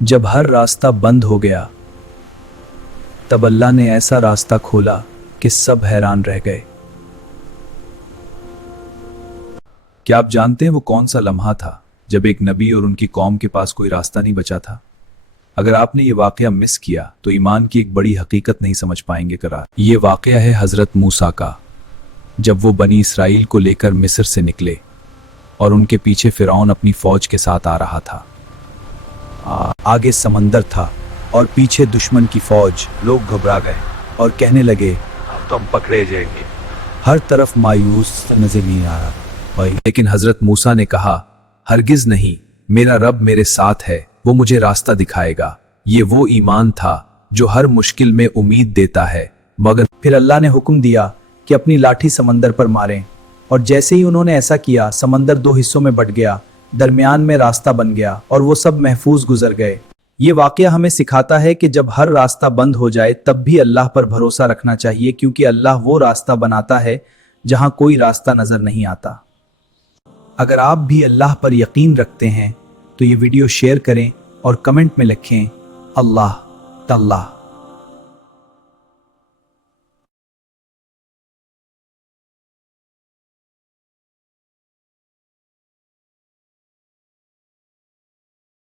जब हर रास्ता बंद हो गया तब अल्लाह ने ऐसा रास्ता खोला कि सब हैरान रह गए। क्या आप जानते हैं वो कौन सा लम्हा था जब एक नबी और उनकी कौम के पास कोई रास्ता नहीं बचा था? अगर आपने ये वाकया मिस किया तो ईमान की एक बड़ी हकीकत नहीं समझ पाएंगे करार। ये वाकया है हजरत मूसा का, जब वो बनी इसराइल को लेकर मिस्र से निकले और उनके पीछे फिरौन अपनी फौज के साथ आ रहा था। आगे समंदर था और पीछे दुश्मन की फौज। लोग घबरा गए और कहने लगे तो हम पकड़े जाएंगे। हर तरफ मायूस नजर नहीं आ रहा भाई, लेकिन हजरत मूसा ने कहा हरगिज नहीं, मेरा रब मेरे साथ है, वो मुझे रास्ता दिखाएगा। ये वो ईमान था जो हर मुश्किल में उम्मीद देता है। मगर फिर अल्लाह ने हुक्म दिया कि अपनी लाठी समंदर पर मारें, और जैसे ही उन्होंने ऐसा किया समंदर दो हिस्सों में बट गया, दरमियान में रास्ता बन गया और वो सब महफूज गुजर गए। ये वाकया हमें सिखाता है कि जब हर रास्ता बंद हो जाए तब भी अल्लाह पर भरोसा रखना चाहिए, क्योंकि अल्लाह वो रास्ता बनाता है जहां कोई रास्ता नजर नहीं आता। अगर आप भी अल्लाह पर यकीन रखते हैं तो ये वीडियो शेयर करें और कमेंट में लिखें अल्लाह तल्ला।